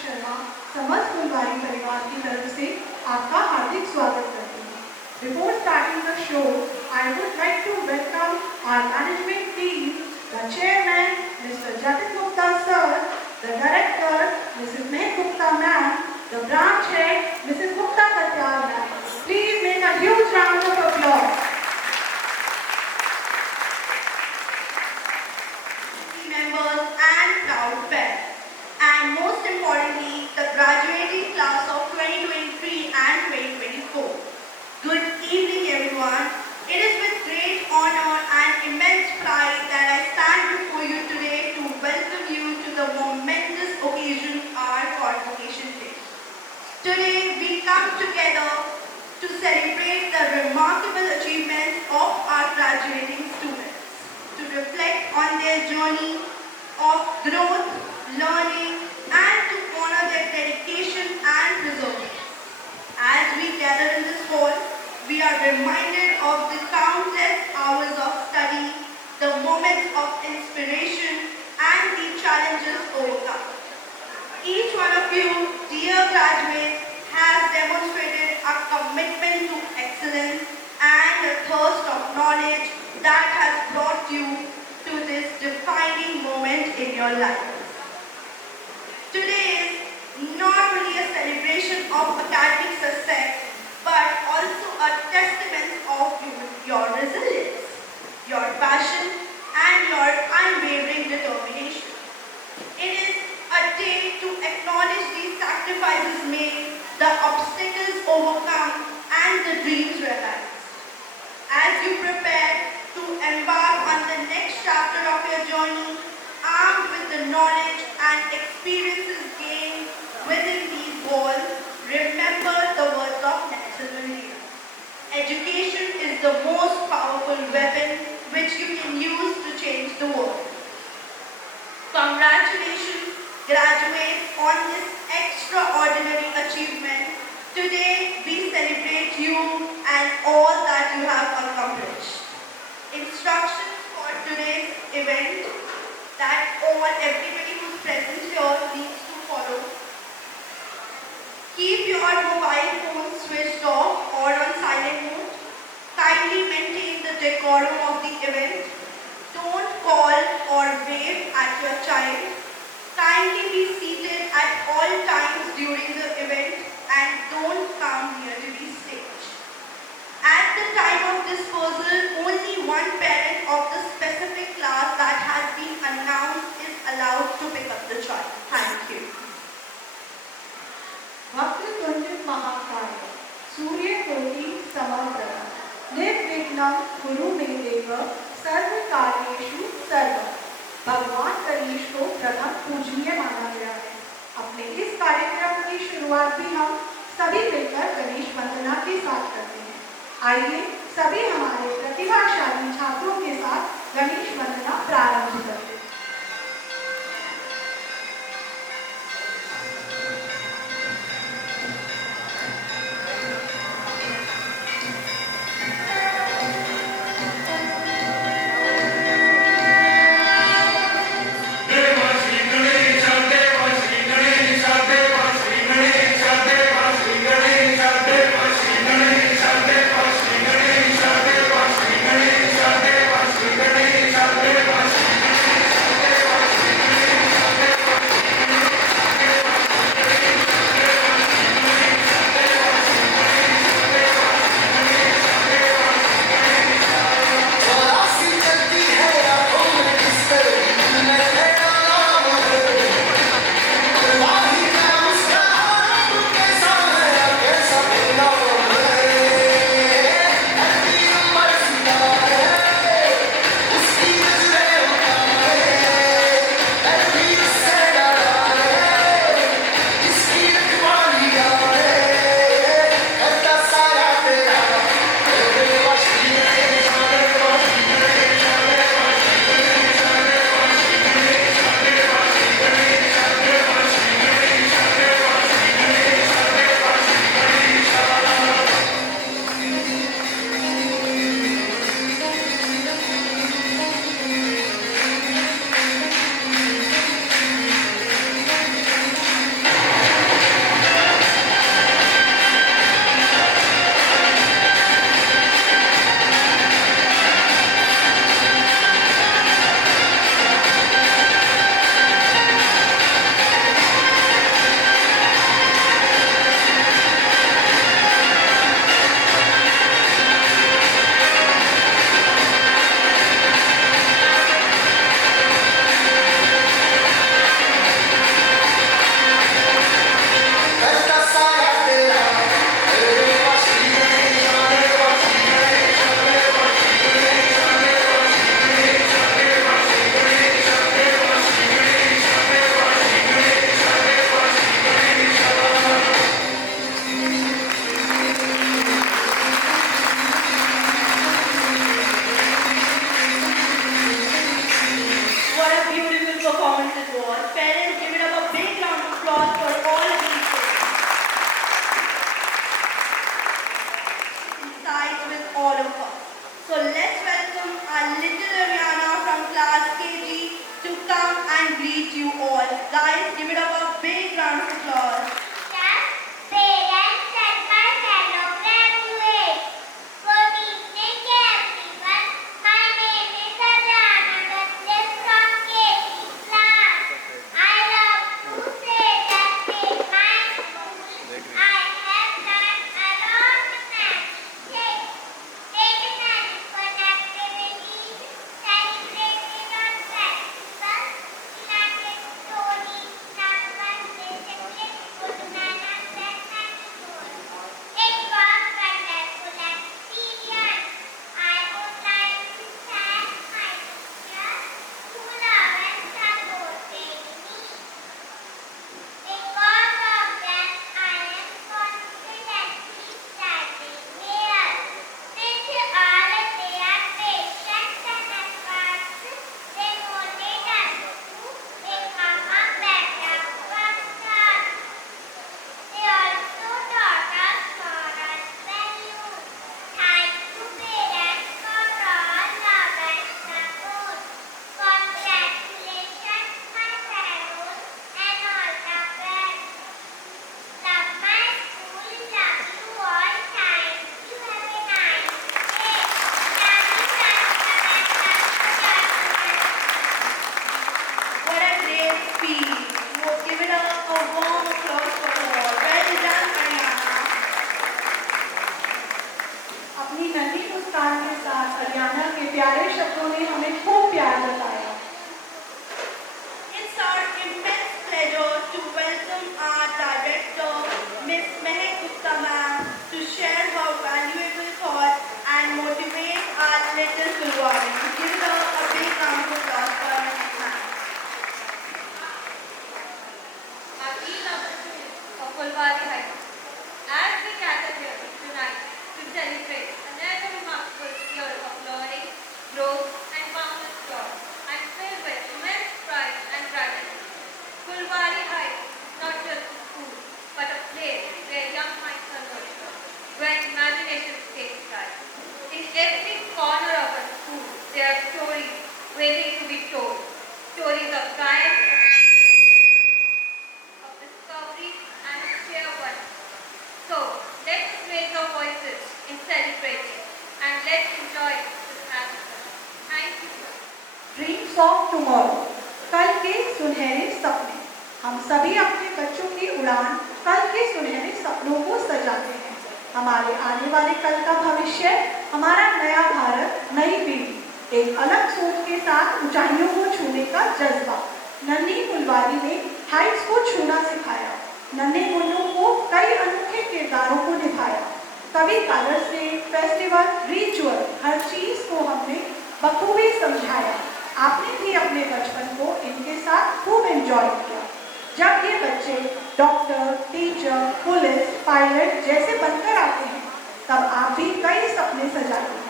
शर्मा समस्त फुलवारी परिवार की तरफ से आपका हार्दिक स्वागत करती हूँ। Before starting the show, I would like to welcome our management team, the chairman, Mr. Jatin Gupta sir, the director, Mrs. Mehak Gupta ma'am, the branch head, Mrs. Gupta Katyal ma'am. Please make a huge round of applause. Members and proud parents, and most importantly, the graduating class of 2023 and 2024. Good evening, everyone. It is with great honor and immense pride that I stand before you today to welcome you to the momentous occasion our Convocation Day. Today, we come together to celebrate the remarkable achievements of our graduating students, to reflect on their journey of growth, learning, and to honor their dedication and perseverance. As we gather in this hall, we are reminded of the countless hours of study, the moments of inspiration, and the challenges overcome. Each one of you, dear graduates, has demonstrated a commitment to excellence and a thirst of knowledge that has brought you to this defining moment in your life. Today is not only a celebration of academic success, but also a testament of your resilience, your passion, and your unwavering determination. It is a day to acknowledge the sacrifices made, the obstacles overcome, and the dreams realized. As you prepare to embark on the next chapter of your journey, armed with the knowledge and experiences gained within these walls, remember the words of Nelson Mandela. Education is the most powerful weapon which you can use to change the world. Congratulations, graduates, on this extraordinary achievement. Today, we celebrate you and all that you have accomplished. Instructions for today's event that everybody who's present here needs to follow. Keep your mobile phone switched off or on silent mode. Kindly maintain the decorum of the event. Don't call or wave at your child. Kindly be seated at all times during the event and don't come near to the stage. At the time of disposal, only one parent of the specific class that has been announced is allowed to pick up the child. Thank you. Vakratunda महाकाय सूर्यकोटि समप्रभा निर्विघ्नं कुरु मे देव सर्वकार्येषु सर्वदा। भगवान गणेश को प्रथम पूजनीय माना गया है। अपने इस कार्यक्रम की शुरुआत भी हम सभी मिलकर गणेश वंदना के साथ करते हैं। आइए सभी हमारे प्रतिभाशाली छात्रों के साथ गणेश वंदना प्रारंभ करते हैं। Kulwari High School. As we gather here tonight to celebrate another remarkable year of learning, growth, and boundless joy, I'm filled with immense pride and gratitude. Kulwari High is not just a school, but a place where young minds are nurtured, where imagination takes flight. In every corner of a school, there are stories waiting to be told. Stories of triumph, of discovery, and of sheer wonder. So, let's raise our voices in celebrating and let's enjoy this atmosphere. Thank you, sir. Dreams of tomorrow, कल के सुनहरे सपने। हम सभी अपने बच्चों की उड़ान कल के सुनहरे सपनों को सजाते हैं। हमारे आने वाले कल का भविष्य, हमारा नया भारत, नई पीढ़ी, एक अलग सोच के साथ ऊंचाइयों को छूने का जज्बा। नन्ही फुलवारी ने हाइट्स को छूना सिखाया। नन्हे मुन्नों को कई अनोखे किरदारों को निभाया। कभी कलर्स डे, फेस्टिवल, रिचुअल, हर चीज को हमने बखूबी समझाया। आपने भी अपने बचपन को इनके साथ खूब एंजॉय किया। जब ये बच्चे डॉक्टर, टीचर, पुलिस, पायलट जैसे बनकर आते हैं, तब आप भी कई सपने सजाते हैं।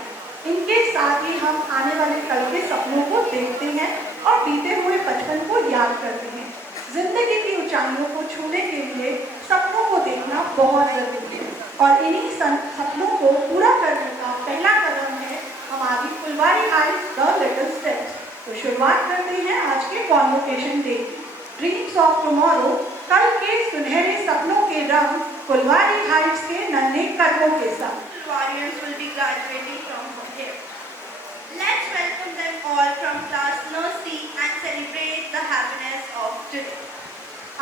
इनके साथ ही हम आने वाले कल के सपनों को देखते हैं और बीते हुए बचपन को याद करते हैं। जिंदगी की ऊंचाइयों को छूने के लिए सपनों को देखना बहुत जरूरी है और इन्हीं सपनों को पूरा करने का पहला कदम है हमारी फुलवारी हाइट्स द लिटिल स्टेप्स। तो शुरुआत करते हैं आज के कॉन्वोकेशन डे की। ड्रीम्स ऑफ टुमारो, कल के सुनहरे सपनों के रंग फुलवारी हाइट्स के नन्हे कदमों के साथ। Fulwarians will be graduating from here. Let's welcome them all from class nursery and celebrate the happiness of today.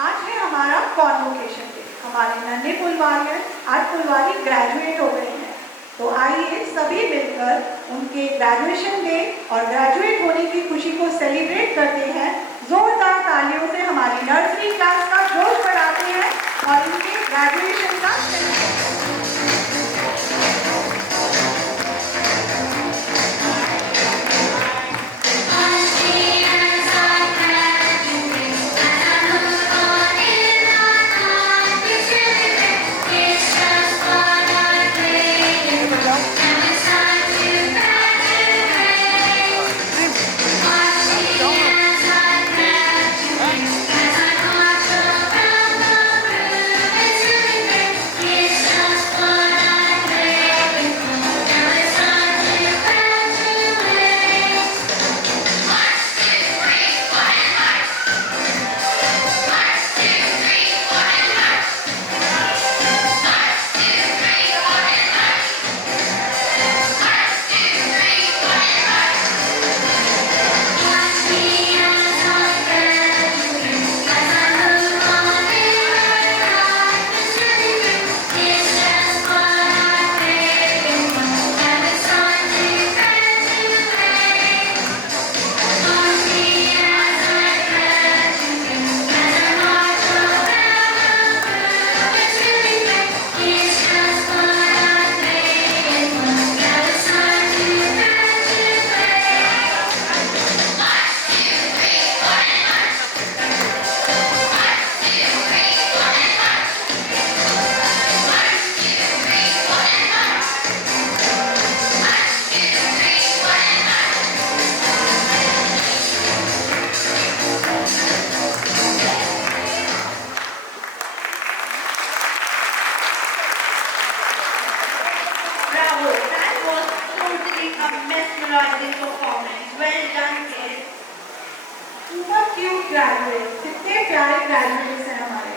आज है हमारा कॉन्वोकेशन डे। हमारे नन्हे फुलवारियंस आज फुलवारी ग्रेजुएट हो गए हैं। तो आइए सभी मिलकर उनके ग्रेजुएशन डे और ग्रेजुएट होने की खुशी को सेलिब्रेट करते हैं। जोरदार तालियों से हमारी नर्सरी क्लास का जोश बढ़ाते हैं और इनके ग्रेजुएशन का Bravo, that was totally a mesmerizing performance. Well done, kids. Super cute graduate, कितने प्यारे ग्रेजुएट्स हैं हमारे।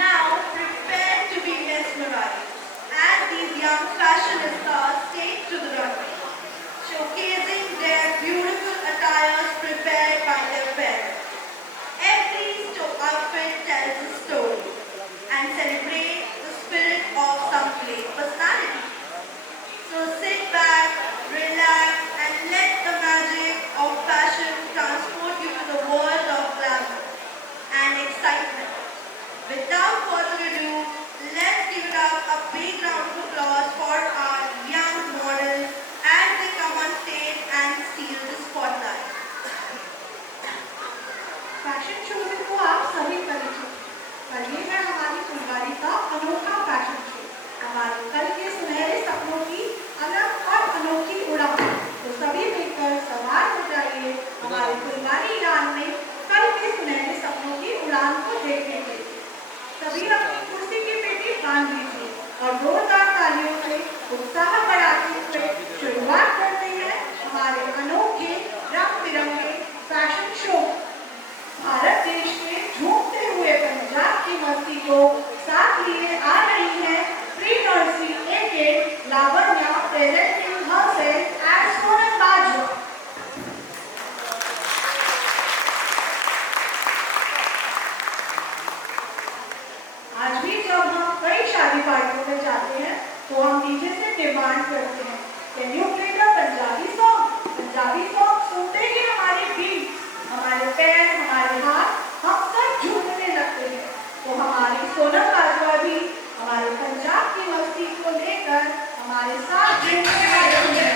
Now prepare to be mesmerized as these young fashionistas take to the runway, showcasing their beautiful attires prepared by their parents. Every outfit tells a story and celebrates the spirit of some great personality. So sit back, relax, and let the magic of fashion transport you to the world of glamour and excitement. Without further ado, let's give it up a big round of applause for our young models as they come on stage and steal the spotlight. Fashion shows को आप सभी परिचित, और ये है हमारी फुलवारी का अनोखा फैशन शो। हमारे कल के सुनहरे सपनों की अलग और अनोखी उड़ान। तो सभी मिलकर सवार हो जाइए हमारे फुलवारी यान में कल के सुनहरे सपनों की उड़ान को देखने के लिए। सभी अपनी कुर्सी की पेटी बांध लीजिए और जोरदार तालियों से उत्साह बढ़ाते हुए शुरुआत करते हैं हमारे अनोखे रंग बिरंगे फैशन शो। भारत देश के झूमते हुए पंजाब की मस्ती को साथ लिए आ रही है pre nursery A Lavanya presenting herself as Sonam Bajwa. आज भी जब हम कई शादी पार्टियों में जाते हैं तो हम डीजे से डिमांड करते हैं, can you play the Punjabi song. Punjabi song सुनते ही हमारी बीट, हमारे पैर, हमारे हाथ, हम सब झूमने लगते हैं। तो हमारी सोनम बाजवा भी हमारे पंजाब की मस्ती को लेकर हमारे साथ झूमने आई है।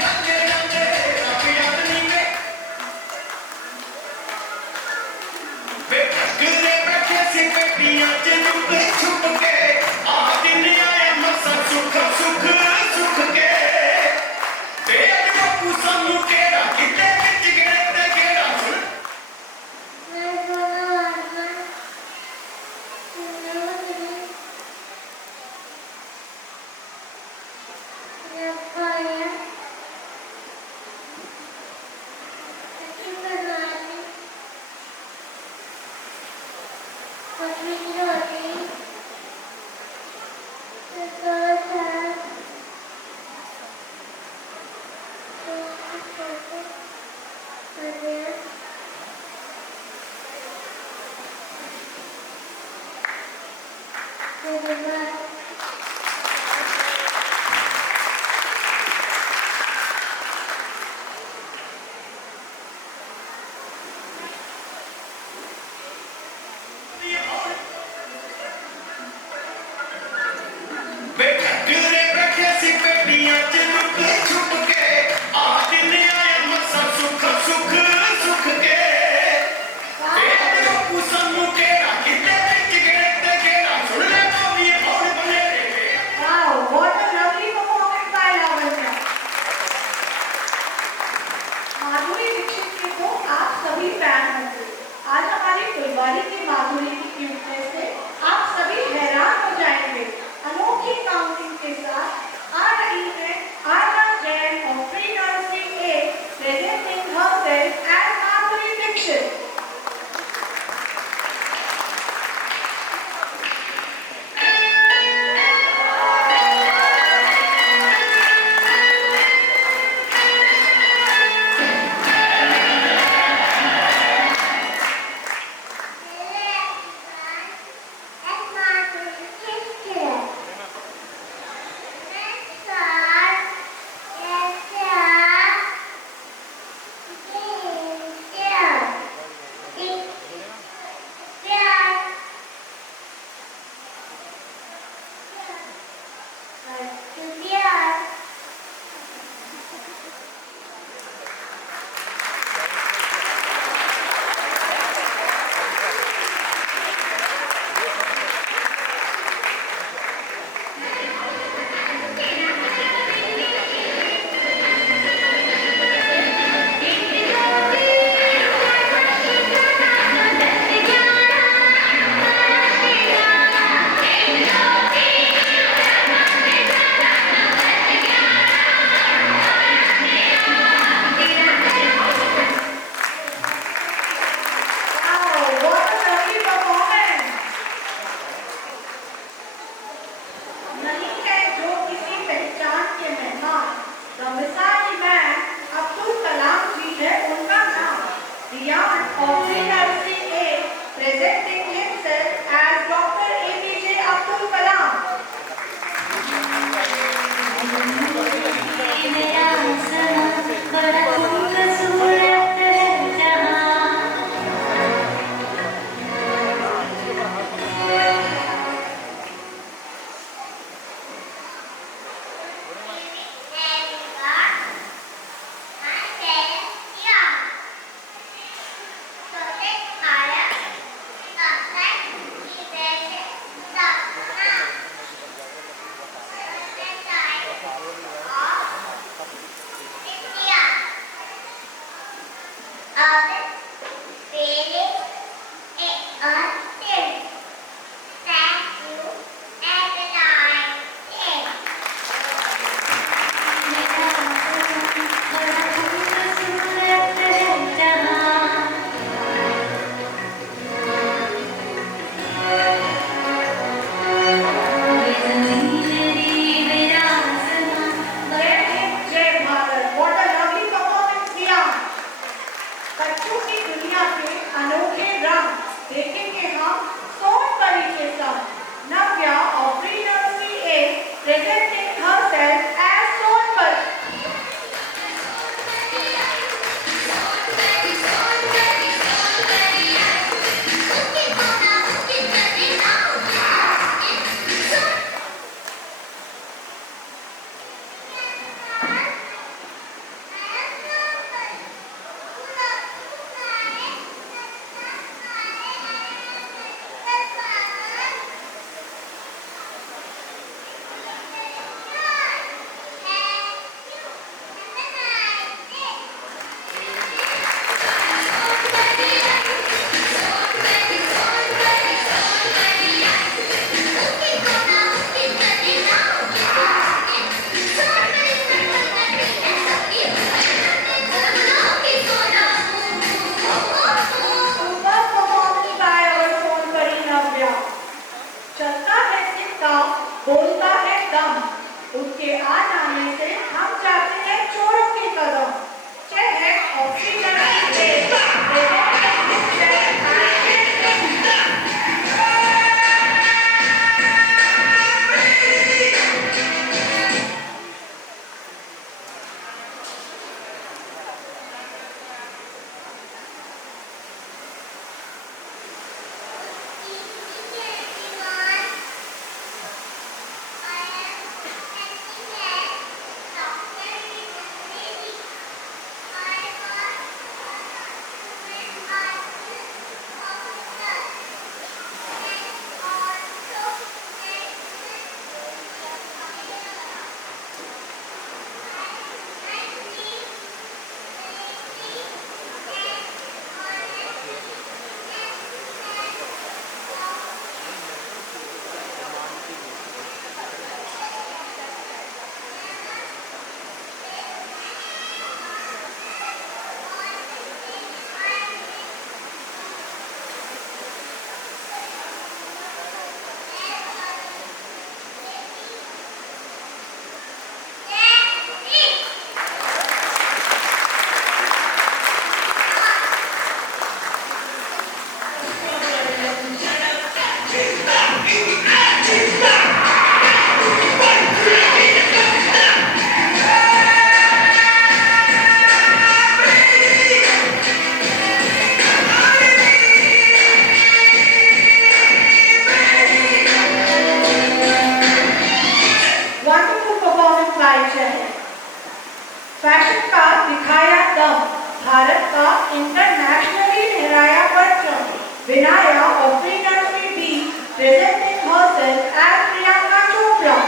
Vinaya of pre-nursery B presenting herself as Priyanka Chopra.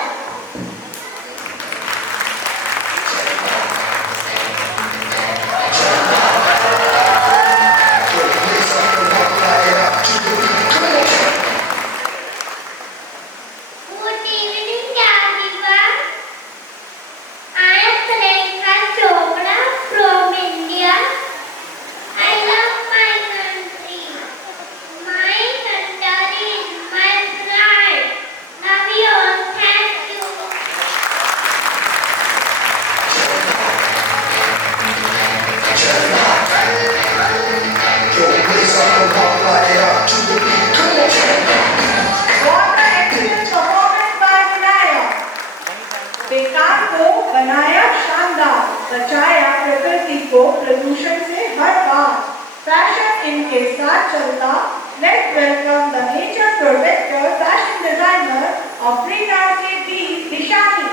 Good evening, everyone. I am Priyanka Chopra from India. I love my country. My country is my pride. Love you all. Thank you. What an excellent performance by Vinaya. बेकार को बनाया शानदार, बचाया प्रकृति को प्रदूषण से हर बार। Fashion इनके साथ चलता। Let's welcome the nature protector, fashion designer of pre-nursery B, Dishani.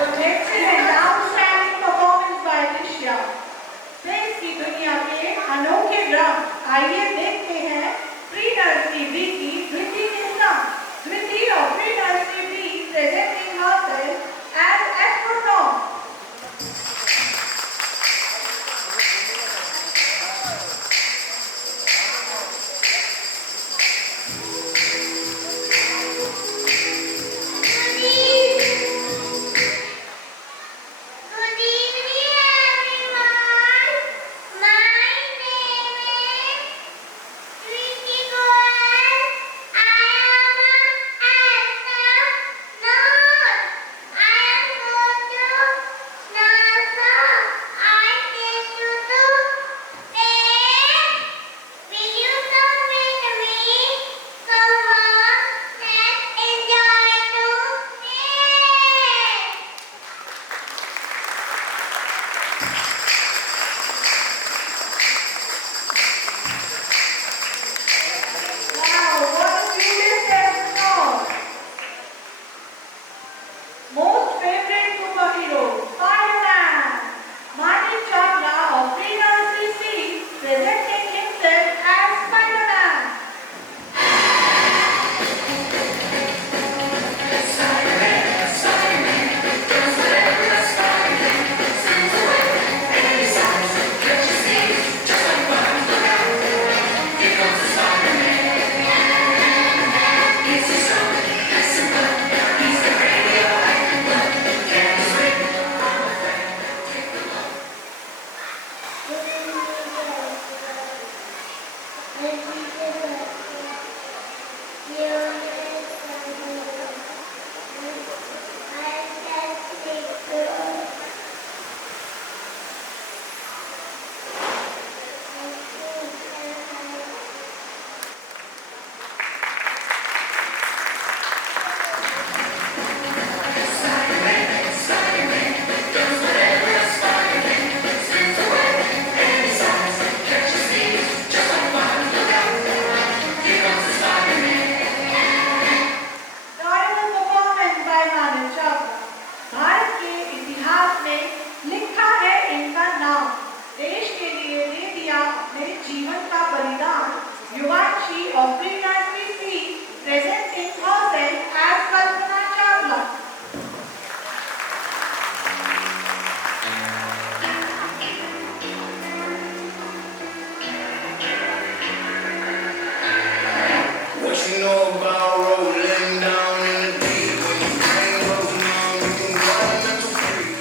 Excellent, outstanding performance by Lisha. देश की दुनिया के अनोखे रंग आइए देखते हैं प्री नर्सरी बी की धृति के संग धृति और pre nursery B presenting herself as astronaut. Good evening, everyone. My name is Kriti Goel. I am an astronaut. I am going to NASA. I came to the space. Will you come with me? Come on, let's enjoy today. Wow, what a curious astronaut. Most favorite superhero, Spider-Man. Martin Chawla of Free Nursery C presenting himself as Spider-Man. Adorable performance by Martin Chawla. Bharat के इतिहास में लिखा है इनका नाम देश के लिए दे दिया अपने जीवन का बलिदान युवांशी of Free Nursery C presenting herself as Kalpana Chawla. What you know about rolling down in the deep? When your brain goes numb, you can go mental free.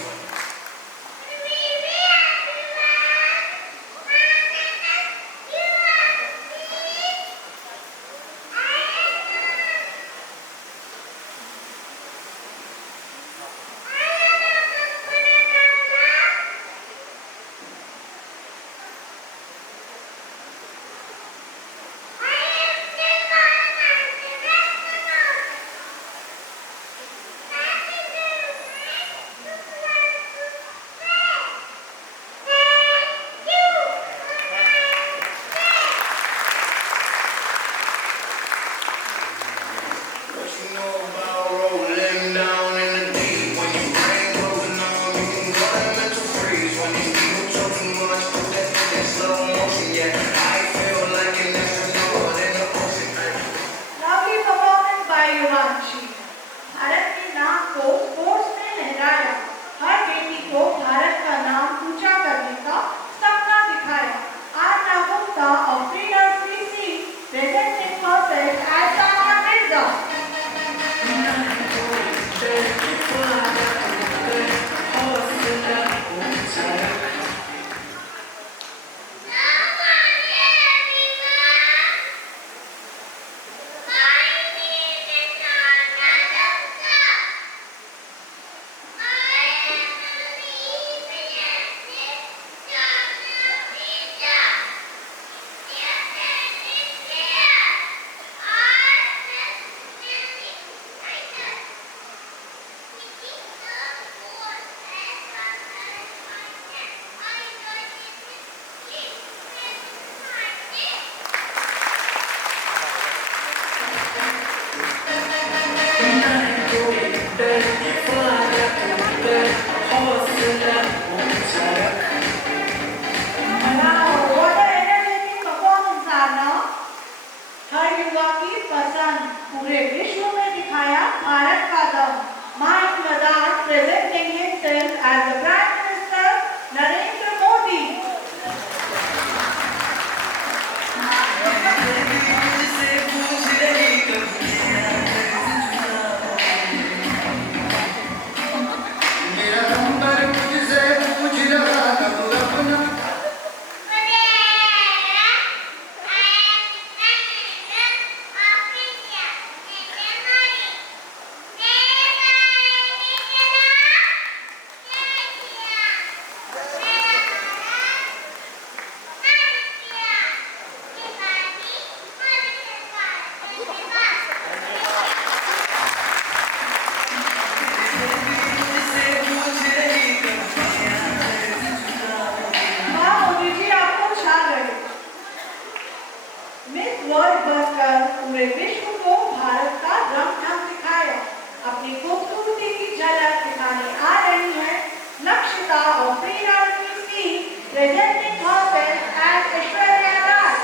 World बनकर पूरे विश्व को भारत का रंग ढंग दिखाया। अपनी खूबसूरती की झलक दिखाने आ रही है Lakshita of Free Nursery C, presenting herself as Aishwarya Raj.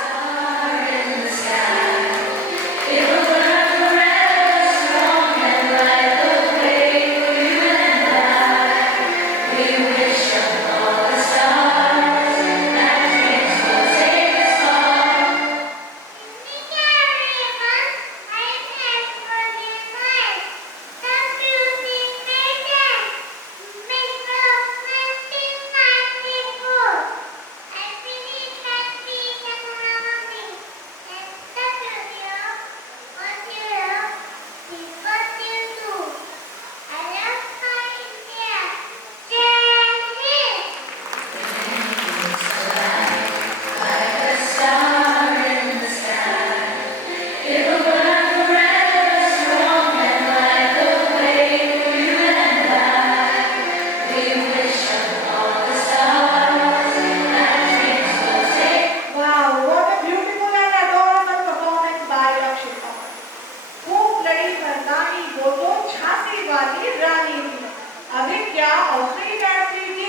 Wow, what a beautiful and adorable performance by Lakshita. खूब लड़ी मर्दानी वो तो झांसी वाली रानी थी। अभिज्ञा of Free Nursery D,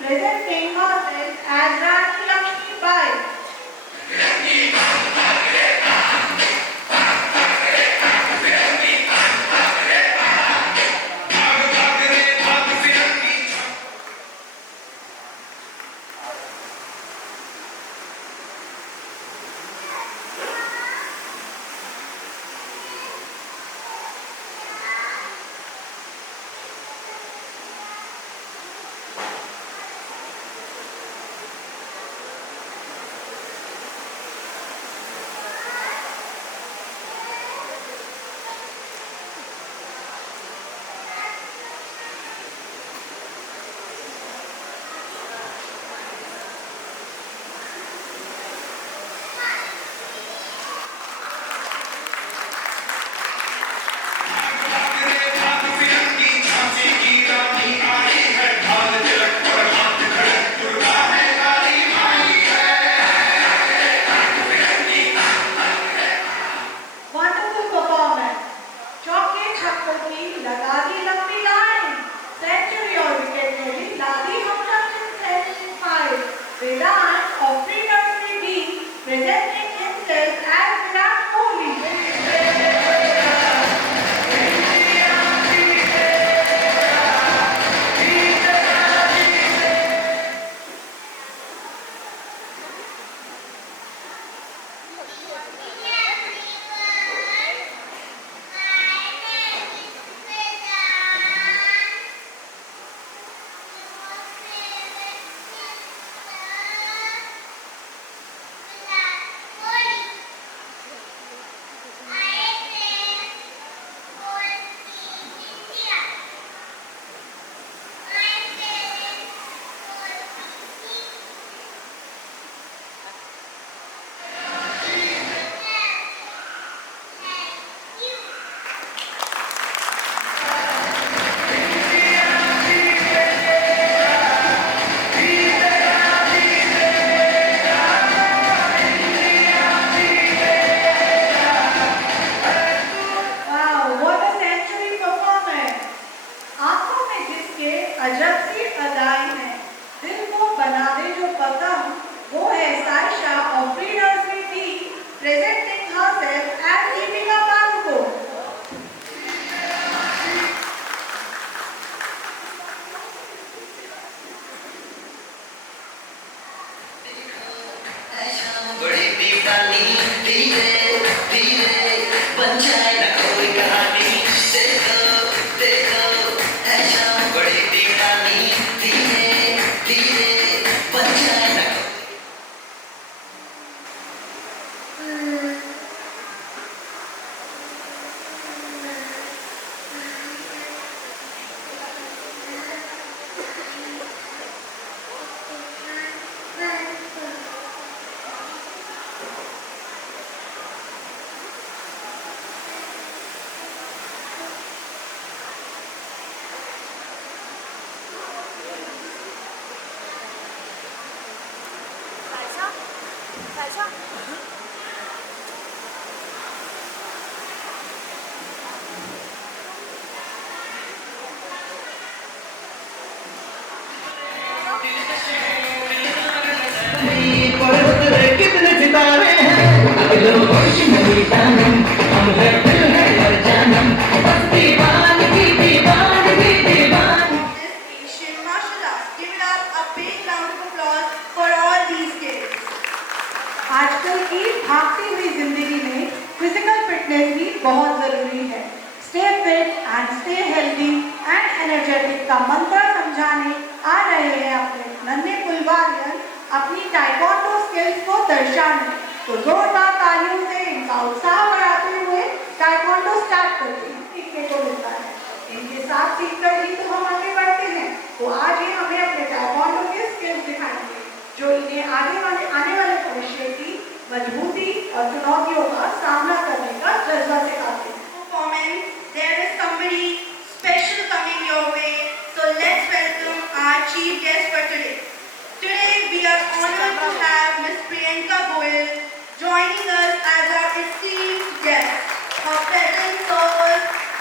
presenting herself as Rani Lakshmibai. Wonderful performance. चौके छक्कों की लगा दी लंबी लाइन, सेंचुरी और विकेट में भी ला दी हम Lakshya five. Vedant of Free Nursery D, presenting himself as Virat Kohli. Wow, what a century performance! आंखों में जिसके अजब सी अदाएं हैं, दिल को बना दे जो पतंग, वो है Saisha of Free Nursery D, presenting herself as Deepika Padukone. बड़ी दीवानी धीरे धीरे बन जाए ना कोई कहानी। देखो देखो है शाम बड़ी दीवानी धीरे धीरे बन जाए ना पर उतरे कितने सितारे हैं अगलो होश नहीं जानम हम है दिल है और जानम बस दीवानगी दीवानगी दीवानगी Of this Asian martial arts. Give it up a big round of applause for all these kids. आजकल की भागती हुई जिंदगी में फिजिकल फिटनेस भी बहुत जरूरी है। Stay fit and stay healthy and energetic का मंत्र समझाने आ रहे हैं अपने नन्हे कुलवारियन अपनी टाइकोंडो स्किल्स को दर्शाने। तो जोरदार तालियों से इनका उत्साह बढ़ाते हुए टाइकोंडो स्टार्ट करते हैं। सीखने को मिलता है, इनके साथ सीखकर ही तो हम आगे बढ़ते हैं। तो आज ये हमें अपने टाइकोंडो के स्किल्स दिखाएंगे जो इन्हें आने वाले भविष्य की मजबूती और चुनौतियों का सामना करने का जज्बा सिखाते हैं। Performance, there is somebody special coming your way. So let's welcome our chief guest for today. Today we are honored to have Miss Priyanka Goyal joining us as our esteemed guest. Her presence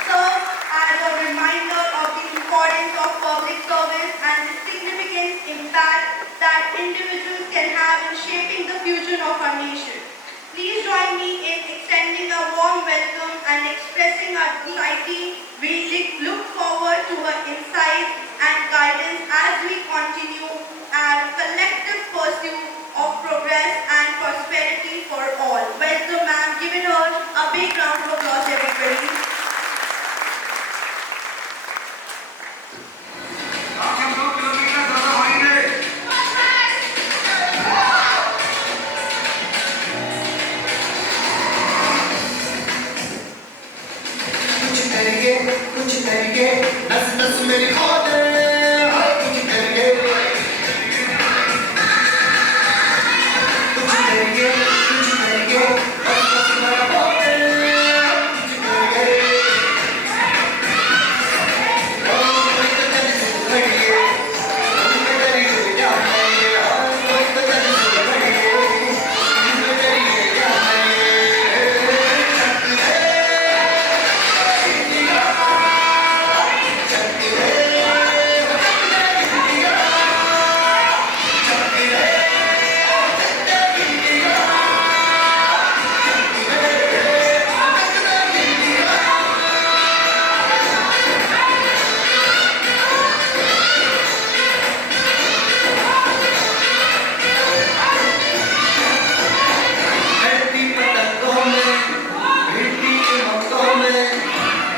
serves as a reminder of the importance of public service and the significant impact that individuals can have in shaping the future of our nation. Please join me in extending a warm welcome and expressing our society. We look forward to her insights and guidance as we continue our collective pursuit of progress and prosperity for all. Welcome, ma'am. Give it her a big round of applause, everybody. कुछ करिए नस नस मेरी खो दे हाय कुछ करिए नस नस मेरा खो दे कुछ करिए ओ कोई तो चल सुधरिए तुम पे करिए जाने कोई तो चल सुधरिए तुम पे करिए जाने धरती पतंगों में भिड़ती के मौकों में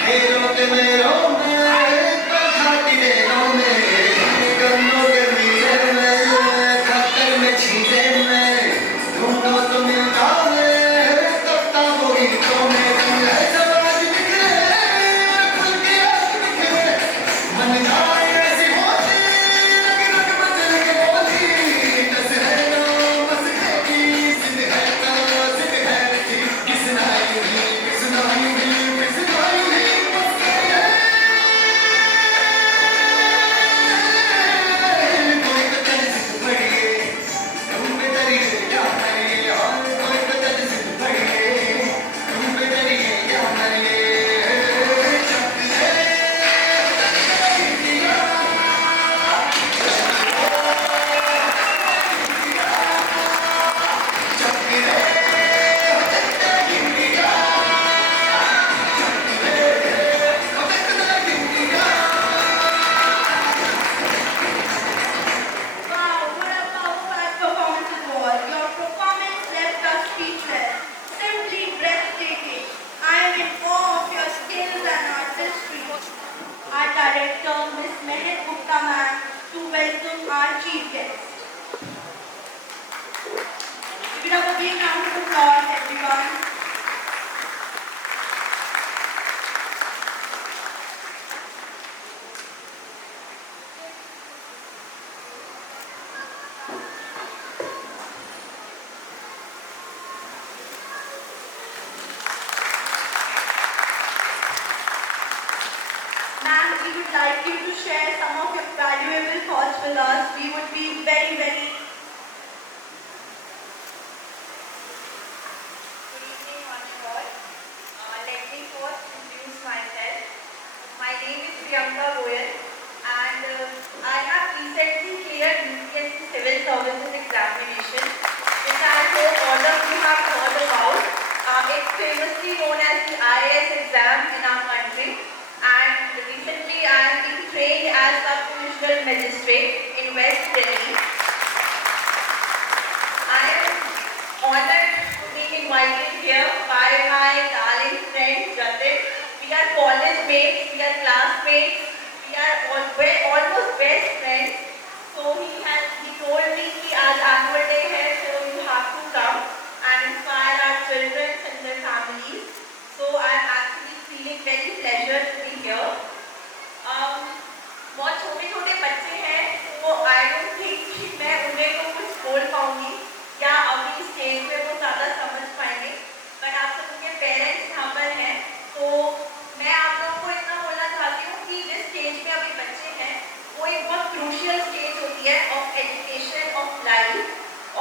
खेलों के मेलों में बरसाती दिनों में गन्नों के मेले में खतर में छींटे में ढूंढो तो मिलता है तख्ता वो गीतों में ऐसा आज निकले खुल के आज निकले मन जाए ऐसी होती रग रग बदल के बोली बस है नो बस है की जिद है तो जिद है किसना यूं ही किसना यूं ही किसना यूं ही बस है कोई तो चल जिद पड़िए तुम पे दरिए जाना ये और कोई तो चल जिद पड़िए तुम पे दरिए जाना ये Wow, what a powerful performance it was. Your performance left us speechless. Simply breathtaking. I am in awe of your skills and artistry. Our director, Miss Mehak Gupta ma'am, to welcome our chief guest. Give it up a big round of applause, everyone. Ma'am, we would like you to share some of your valuable thoughts with us. We would be very, very Good evening, one and all. Let me first introduce myself. My name is Priyanka Goyal and I have recently cleared UPSC Civil Services examination famously known as the IAS exam in our country, and recently I am being trained as a provincial magistrate in West Delhi. I am honored to be invited here by my darling friend Jatin. We are college mates, we are classmates, we are almost best friends. So he told me कि आज annual day है, so you have to come and inspire our children and their families. So I am actually feeling very pleasure to be here. बहुत छोटे छोटे बच्चे हैं, तो I don't think कि मैं उन्हें को कुछ बोल पाऊंगी या अभी स्टेज पे वो ज़्यादा समझ पाएंगे, बट आप सब उनके पेरेंट्स यहाँ पर हैं, तो मैं आप लोगों को इतना बोलना चाहती हूँ कि जिस स्टेज पे अभी बच्चे हैं वो एक बहुत क्रूशियल स्टेज होती है ऑफ एजुकेशन ऑफ लाइफ,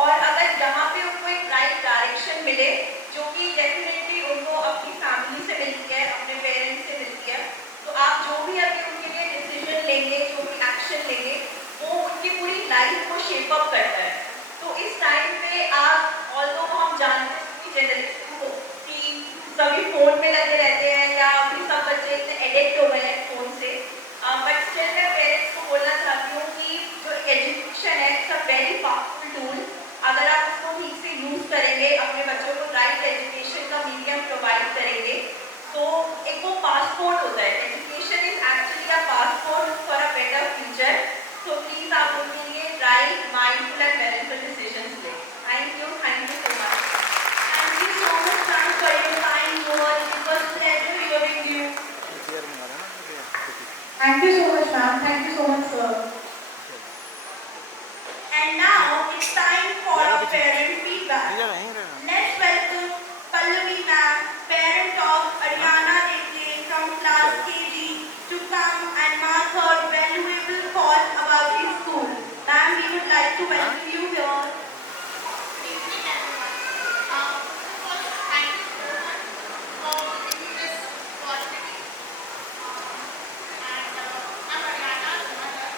और अगर यहाँ पे उनको एक राइट डायरेक्शन मिले जो कि डेफिनेटली उनको अपनी फैमिली से मिलती है, अपने पेरेंट्स से मिलती है, तो आप जो भी अभी उनके लिए डिसीजन लेंगे, जो भी एक्शन लेंगे, वो उनकी पूरी लाइफ को शेप अप करता है। तो इस टाइम पे आप ऑल्दो हम जानते हैं कि जनरेशन को कि सभी फोन में लगे रहते हैं या अभी सब बच्चे इतने एडिक्ट हो गए हैं फोन से, बट स्टिल मैं पेरेंट्स को बोलना चाहती हूँ कि जो एजुकेशन है it's a very powerful tool. अगर आप उसको ठीक से यूज़ करेंगे, अपने बच्चों को राइट एजुकेशन का मीडियम प्रोवाइड करेंगे, तो एक वो पासपोर्ट होता है, education is actually a passport for a better future. तो प्लीज आप उनके लिए right mindful and balanced decisions लें। Thank you so much. Thank you so much, ma'am, for your kind words. It was a pleasure hearing you. Thank you so much, ma'am. Thank you so much, sir. And now it's time for our parent feedback. Let's welcome Pallavi ma'am, parent of Ariana Dete from class KG, to come and mark her valuable thoughts about the school. Ma'am, we would like to welcome you here. Good evening, everyone. First, thank you so much for giving me this opportunity. I'm Ariana's mother.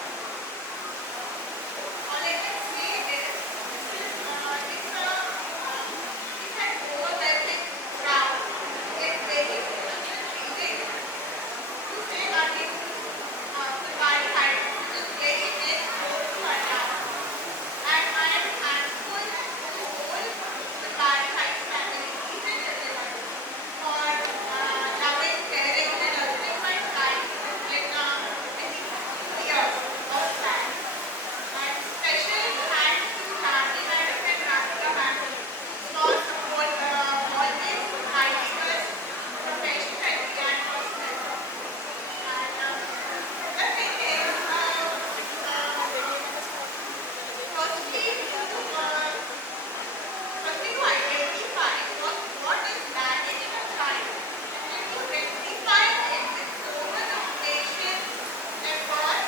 All I can say is, it's an overwhelming crowd. It's very easy to say that it's Fulbari High School, which is very next door to our town. And I am thankful to the whole Fulbari Heights family, each and everyone, for loving, caring, and nurturing my child in the years of life. And special thanks to Jhanvi madam and Radhika madam for support, always guiding us professionally and personally. And the thing is, firstly to identify what is lacking in a child, and to rectify it with so much of patience, effort,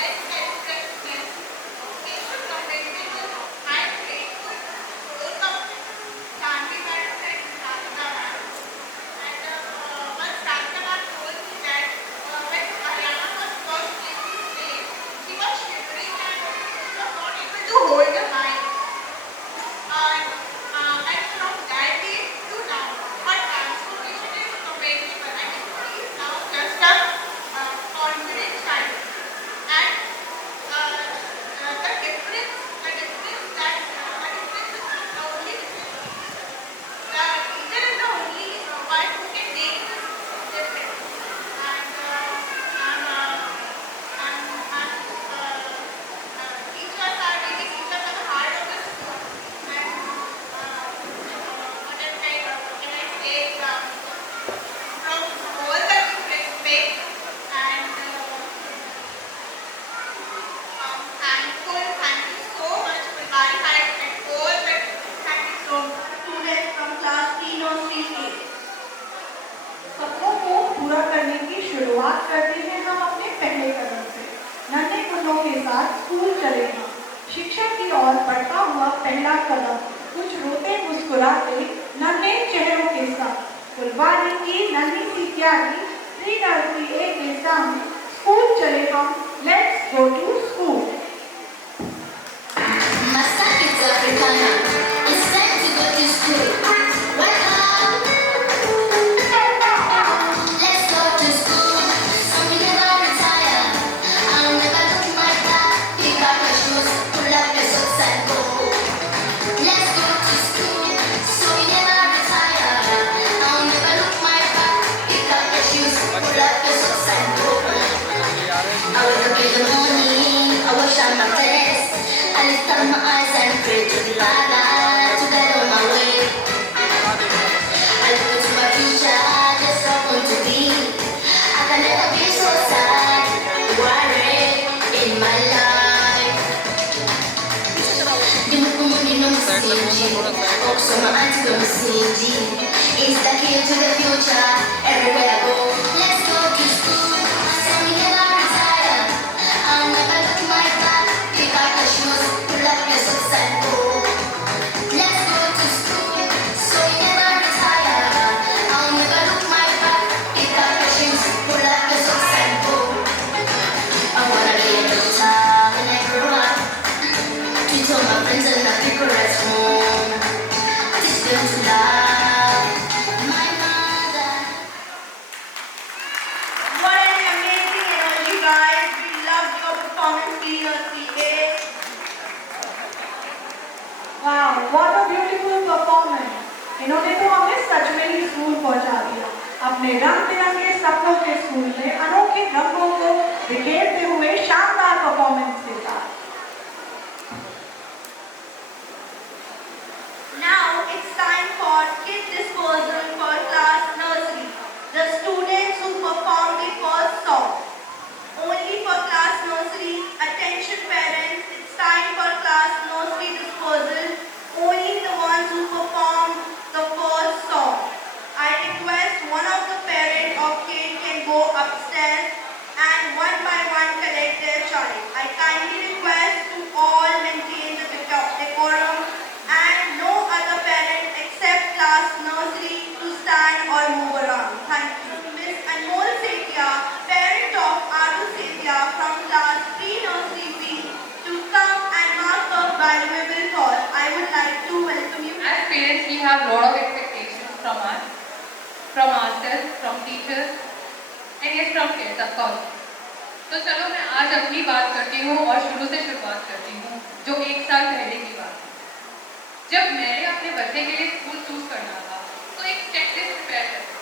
and selflessness. We should commendable and grateful to both of Jhanvi madam and Radhika madam. And once Radhika ma'am told me that when Ariana was first came to stage, she was shivering and was not able to hold the mic. And from that day to now, her transformation is commendable, and she is now just a confident child. And the difference is the only difference. The teacher is the only one who can make this difference. And teachers are the heart of the school. And what can I say? From all the respect and thankful. Thank you so much, Fulbari Heights, and all the thank you so much. Students from class 303A. सपनों को पूरा करने की शुरुआत करते हैं हम अपने पहले कदम से। नन्हे कदमों के साथ स्कूल चले हम, शिक्षा की ओर बढ़ता हुआ पहला कदम, कुछ रोते मुस्कुराते नन्हे चेहरों के साथ। फुलबारी की नन्ही सी प्यारी 303A के सामने स्कूल चले हम। Let's go to school. Massacres Africana. It's time to go to school. Welcome. let's go to school. So we never retire. I'll never look my back. Pick up your shoes, pull up your socks and go. I wake up in the morning, I wash out my face. I lift up my eyes and pray to the Father to get on my way. I look into my future, just how I want to be. I can never be so sad, worried in my life. The movie no messaging, folks on my auntie no messaging. It's the key to the future, everywhere I go. Let's go to school, so we never retire. I'll never look my back, pick up your shoes, pull up your socks and go. Let's go to school, so we never retire. I'll never look my back, pick up your shoes, pull up your socks and go. I wanna be a doctor when I grow up. Teach all my friends and my people at home. Teach them to love my mother. What an amazing energy, guys. We loved your performance, seriously. वाह, what a beautiful performance. इन्होंने तो हमें सच में ही school पहुंचा दिया। अपने रंग बिरंगे सपनों के स्कूल में अनोखे रंगों को बिखेरते हुए शानदार परफॉर्मेंस के साथ। Now it's time for kit disposal for class nursery. The students who perform the first song. Only for class nursery. Attention parents, it's time for class nursery disposal. Only the ones who perform the first song. I request one of the parents of kid can go upstairs and one by one collect their child. I kindly request to all maintain the decorum and no other parent except class nursery to stand or move around. Thank you. Miss Anmol Sethia, parent of Adu Sethia from class 3 nursery B, to come and mark her valuable thought. I would like to welcome you. As parents, we have a lot of expectations from us, from ourselves, from teachers, and yes, from kids, of course. तो चलो मैं आज अपनी बात करती हूँ और शुरू से शुरुआत करती हूँ, जो 1 साल पहले की बात है। जब मैंने अपने बच्चे के लिए स्कूल चूज करना था, तो एक चेकलिस्ट प्रिपेयर करती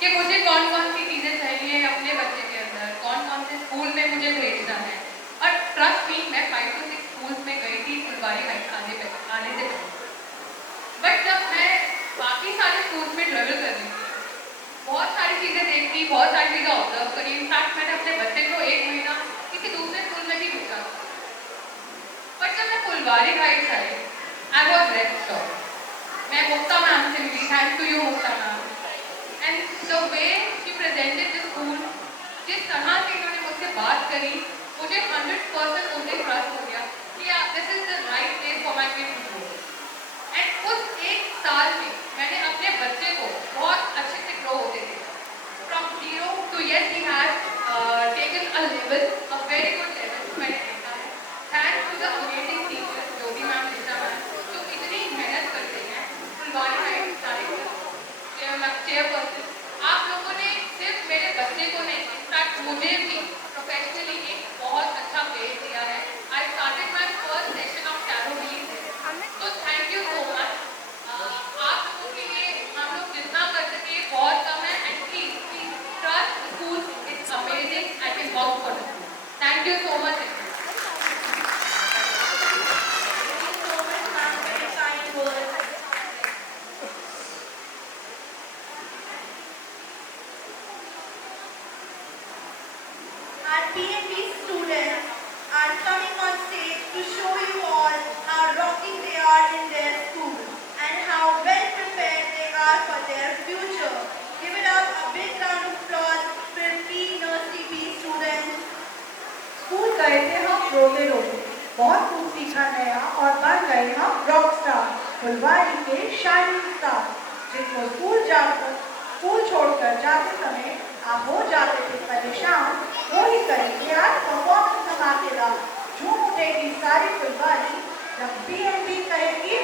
कि मुझे कौन कौन सी चीज़ें चाहिए अपने बच्चे के अंदर, कौन कौन से स्कूल में मुझे भेजना है। और ट्रस्ट मी, मैं 5 to 6 स्कूल्स में गई थी फुलवारी हाइट्स आने से पहले। बट जब मैं बाकी सारे स्कूल्स में ट्रेवल कर रही थी, बहुत सारी चीज़ें देखी, बहुत सारी चीज़ें ऑब्जर्व करी। इनफैक्ट मैंने अपने बच्चे को 1 महीना किसी दूसरे स्कूल में भी भेजा। बट जब मैं फुलवारी हाइट्स आई, आई वॉज रेस्ट शॉक। मैं मुक्ता मैम से मिली, thank to you Mukta ma'am, and the way she presented the school, जिस तरह से इन्होंने मुझसे बात करी, मुझे 100% उनसे ट्रस्ट हो गया कि this is the right place for my kid to go. And उस 1 साल में मैंने अपने बच्चे को बहुत अच्छे से ग्रो होते देखा। From 0 to yes, he has taken a level, a very good level मैंने देखा है। Thanks to the amazing teachers, Jyoti ma'am, Nisha ma'am, जो इतनी मेहनत करते हैं। फुलवारी हाइट्स चेयरपर्सन, आप लोगों ने सिर्फ मेरे बच्चे को नहीं, इनफैक्ट मुझे भी प्रोफेशनली एक बहुत अच्छा बेस दिया है। I started my first session of tarot healing, तो थैंक यू सो मच। आप लोगों के लिए हम लोग जितना कर सके बहुत कम है, and please trust school is amazing, I can work for the school. Thank you so much. Thank you so much, ma'am, for your kind words. Our PMB students are coming on stage to show you all how rocking they are in their school and how well prepared they are for their future. Give it up a big round of applause for P-Nursery B students. School गए थे हम रोते रोते, बहुत कुछ सीखा नया और बन गए हम रॉक स्टार, फुलवारी के शाइनिंग स्टार, जिनको स्कूल छोड़कर जाते समय आप हो जाते थे परेशान, वो ही करेंगे आज परफॉर्मेंस धमाकेदार। झूम उठेगी सारी फुलवारी जब PMB कहेगी